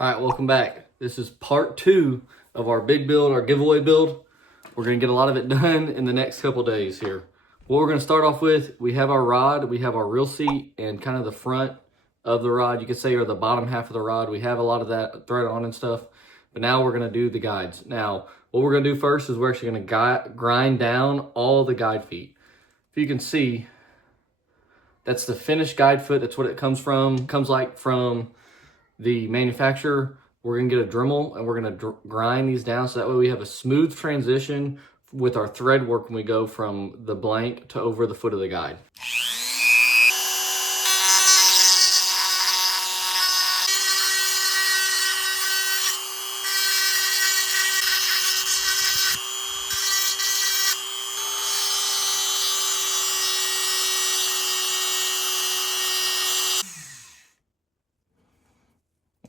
All right, welcome back. This is part 2 of our big build, our giveaway build. We're going to get a lot of it done in the next couple days here. What we're going to start off with, we have our rod, we have our reel seat, and kind of the front of the rod, you could say, or the bottom half of the rod. We have a lot of that thread on and stuff, but now we're going to do the guides. Now, what we're going to do first is we're actually going to grind down all the guide feet. If you can see, that's the finished guide foot. That's what it comes from. Comes like from the manufacturer. We're gonna get a Dremel and we're gonna grind these down so that way we have a smooth transition with our thread work when we go from the blank to over the foot of the guide.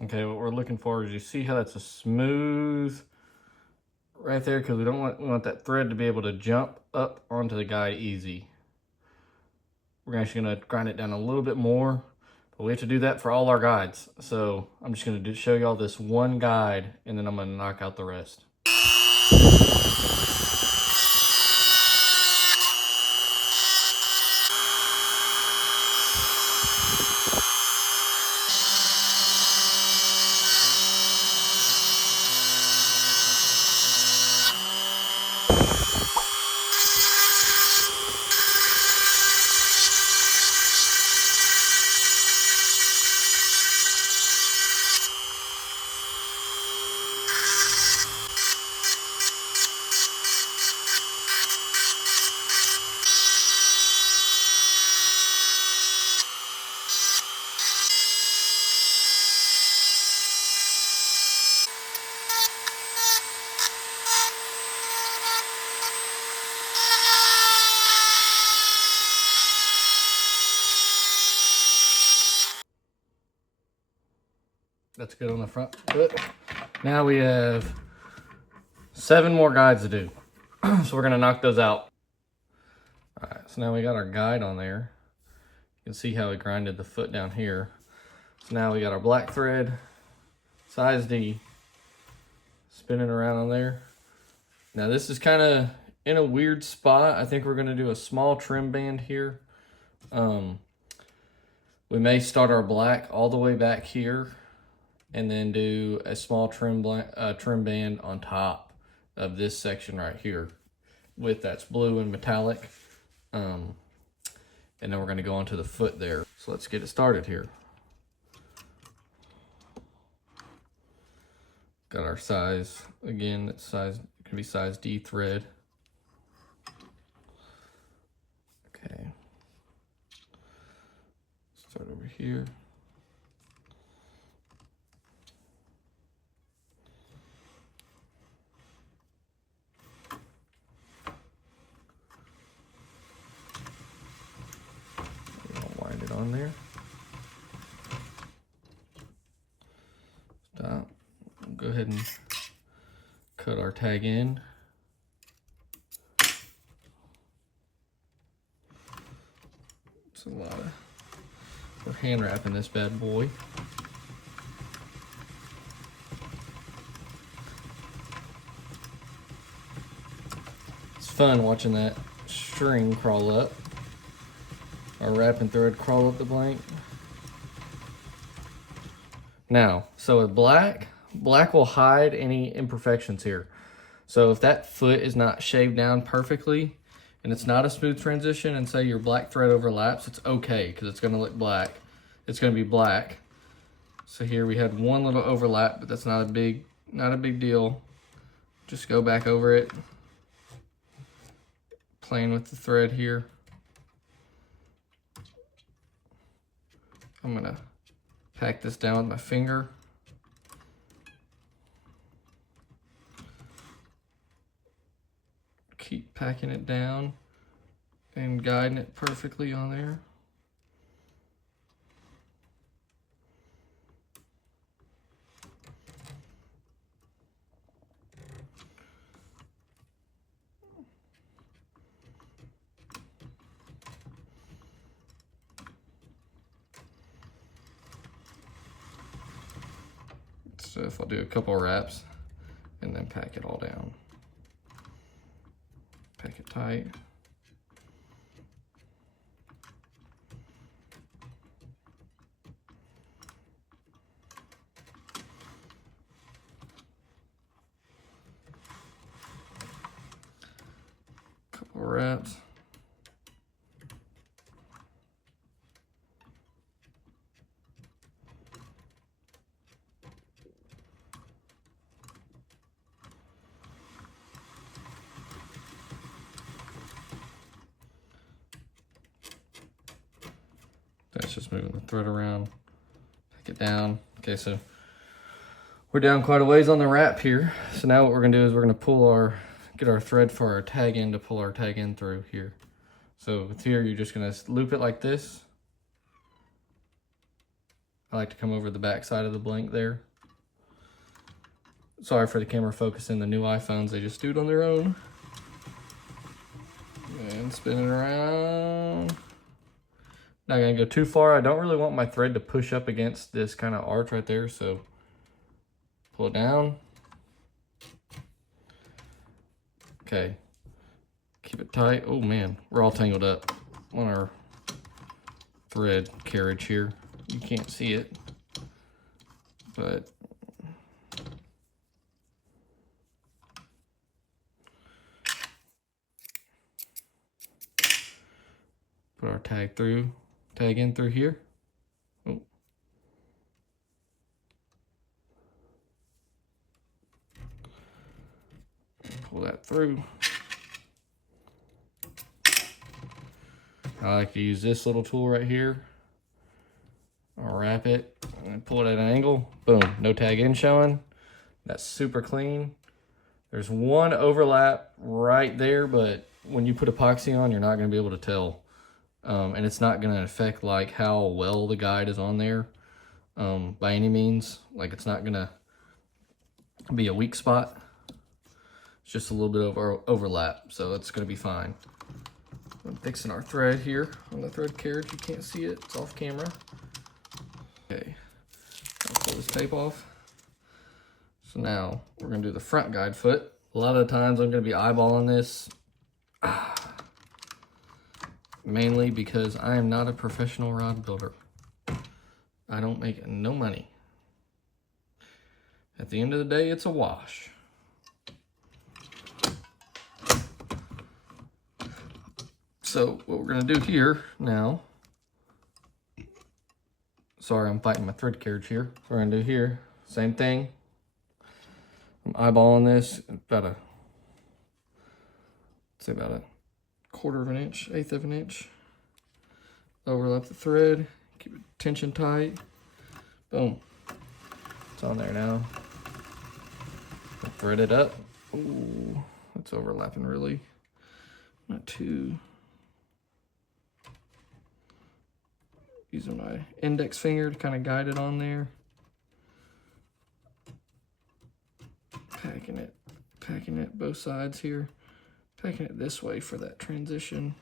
Okay, what we're looking for is, you see how that's a smooth right there, because we want that thread to be able to jump up onto the guide easy. We're actually gonna grind it down a little bit more, but we have to do that for all our guides. So I'm just gonna show y'all this one guide and then I'm gonna knock out the rest. That's good on the front. Good. Now we have 7 more guides to do. So we're gonna knock those out. All right, so now we got our guide on there. You can see how we grinded the foot down here. So now we got our black thread, size D, spinning around on there. Now this is kind of in a weird spot. I think we're gonna do a small trim band here. We may start our black all the way back here and then do a small trim band on top of this section right here with that's blue and metallic. And then we're gonna go onto the foot there. So let's get it started here. Got our size, again, that size, it can be size D thread. Okay. Start over here. Wind it on there. Stop. Go ahead and cut our tag in. It's a lot of, we're hand wrapping this bad boy. It's fun watching that string crawl up. Our wrapping thread crawl up the blank. Now, so with black will hide any imperfections here. So if that foot is not shaved down perfectly and it's not a smooth transition and say your black thread overlaps, it's okay because it's gonna look black. It's gonna be black. So here we had one little overlap, but that's not a big deal. Just go back over it. Playing with the thread here. I'm gonna pack this down with my finger. Keep packing it down and guiding it perfectly on there. So if I'll do a couple of wraps and then pack it all down. Pack it tight. Couple of wraps. That's just moving the thread around, take it down. Okay, so we're down quite a ways on the wrap here. So now what we're gonna do is we're gonna get our thread for our tag in to pull our tag in through here. So with here, you're just gonna loop it like this. I like to come over the back side of the blank there. Sorry for the camera focusing. The new iPhones, they just do it on their own. And spin it around. Not gonna go too far. I don't really want my thread to push up against this kind of arch right there, so pull it down. Okay, keep it tight. Oh man, we're all tangled up on our thread carriage here. You can't see it, but put our tag in through here. Oh. Pull that through. I like to use this little tool right here. I'll wrap it and pull it at an angle. Boom, no tag in showing. That's super clean. There's one overlap right there, but when you put epoxy on, you're not gonna be able to tell. And it's not gonna affect like how well the guide is on there by any means. Like it's not gonna be a weak spot. It's just a little bit of overlap, so it's gonna be fine. I'm fixing our thread here on the thread carriage. You can't see it, it's off camera. Okay, I'll pull this tape off. So now we're gonna do the front guide foot. A lot of the times I'm gonna be eyeballing this, mainly because I am not a professional rod builder. I don't make no money. At the end of the day, it's a wash. So what we're gonna do here now, sorry, I'm fighting my thread carriage here. We're gonna do here, same thing. I'm eyeballing this about a 1/4 of an inch, 1/8 of an inch. Overlap the thread, keep it tension tight. Boom, it's on there now. Thread it up. Ooh, that's overlapping really. Not too. Using my index finger to kind of guide it on there. Packing it both sides here. Packing it this way for that transition.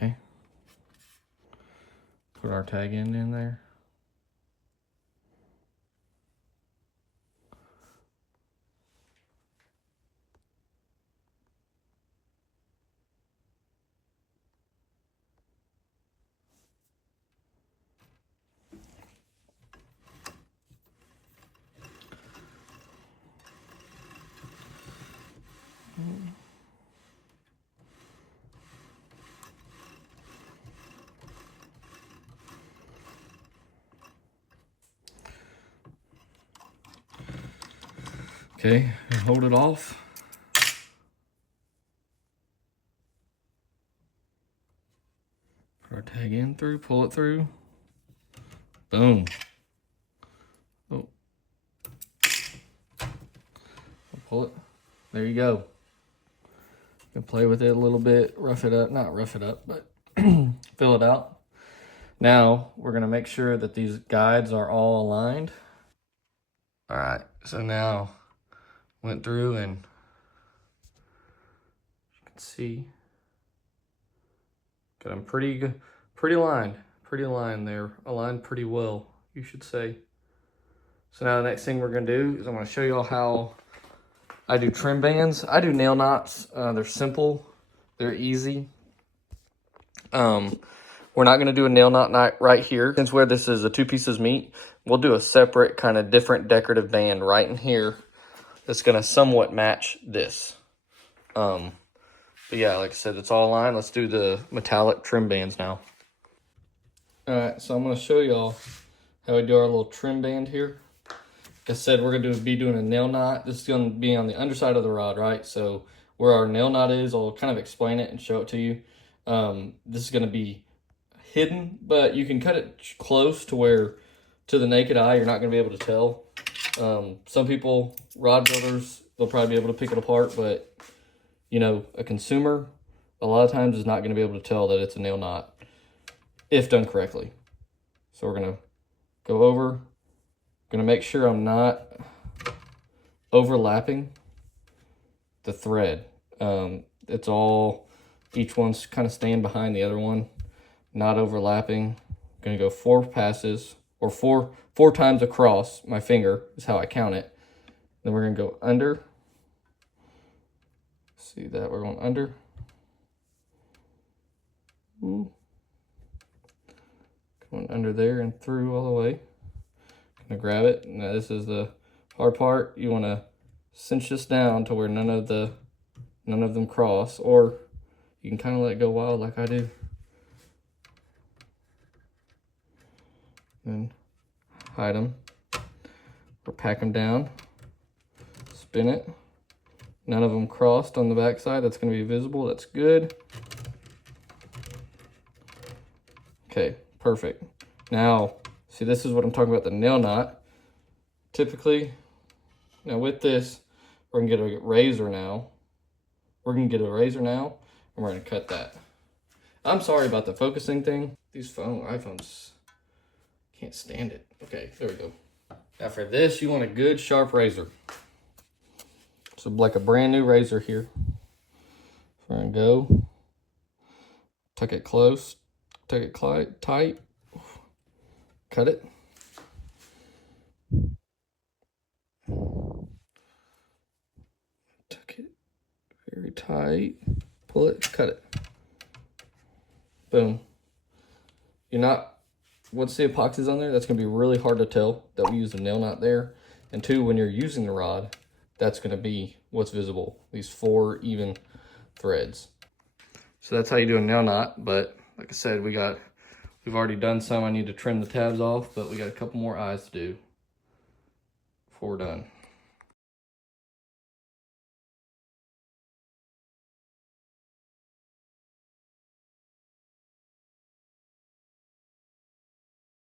Okay. Put our tag end in there. Okay, and hold it off. our tag in through, pull it through. Boom. Oh. Pull it. There you go. You can play with it a little bit, rough it up, not rough it up, but fill it out. Now we're gonna make sure that these guides are all aligned. All right, so now went through and you can see, got them pretty aligned there, aligned pretty well, you should say. So now the next thing we're gonna do is I'm gonna show you all how I do trim bands. I do nail knots. They're simple, they're easy. We're not gonna do a nail knot right here. Since where this is a 2 pieces meet, we'll do a separate kind of different decorative band right in here that's gonna somewhat match this. But yeah, like I said, it's all aligned. Let's do the metallic trim bands now. All right, so I'm gonna show y'all how we do our little trim band here. Like I said, we're gonna be doing a nail knot. This is gonna be on the underside of the rod, right? So where our nail knot is, I'll kind of explain it and show it to you. This is gonna be hidden, but you can cut it close to where, to the naked eye, you're not gonna be able to tell. Some people, rod builders, they'll probably be able to pick it apart, but you know, a consumer, a lot of times is not gonna be able to tell that it's a nail knot if done correctly. So we're gonna go over, gonna make sure I'm not overlapping the thread. It's all, each one's kind of staying behind the other one, not overlapping. Gonna go 4 passes, or four times across my finger is how I count it. Then we're gonna go under. See that, we're going under. Ooh. Going under there and through all the way. Gonna grab it. Now this is the hard part. You wanna cinch this down to where none of them cross, or you can kind of let it go wild like I do. And hide them, or pack them down, spin it. None of them crossed on the back side. That's going to be visible. That's good. Okay, perfect. Now, see, this is what I'm talking about, the nail knot. Typically, now with this, we're going to get a razor now. We're going to get a razor now, and we're going to cut that. I'm sorry about the focusing thing. These iPhones can't stand it. Okay, there we go. Now for this, you want a good sharp razor. So like a brand new razor here. We're gonna go, tuck it close, tuck it tight, cut it. Tuck it very tight, pull it, cut it. Boom. Once the epoxy's on there, that's gonna be really hard to tell that we use a nail knot there. And 2, when you're using the rod, that's gonna be what's visible, these 4 even threads. So that's how you do a nail knot, but like I said, we've already done some. I need to trim the tabs off, but we got a couple more eyes to do before we're done.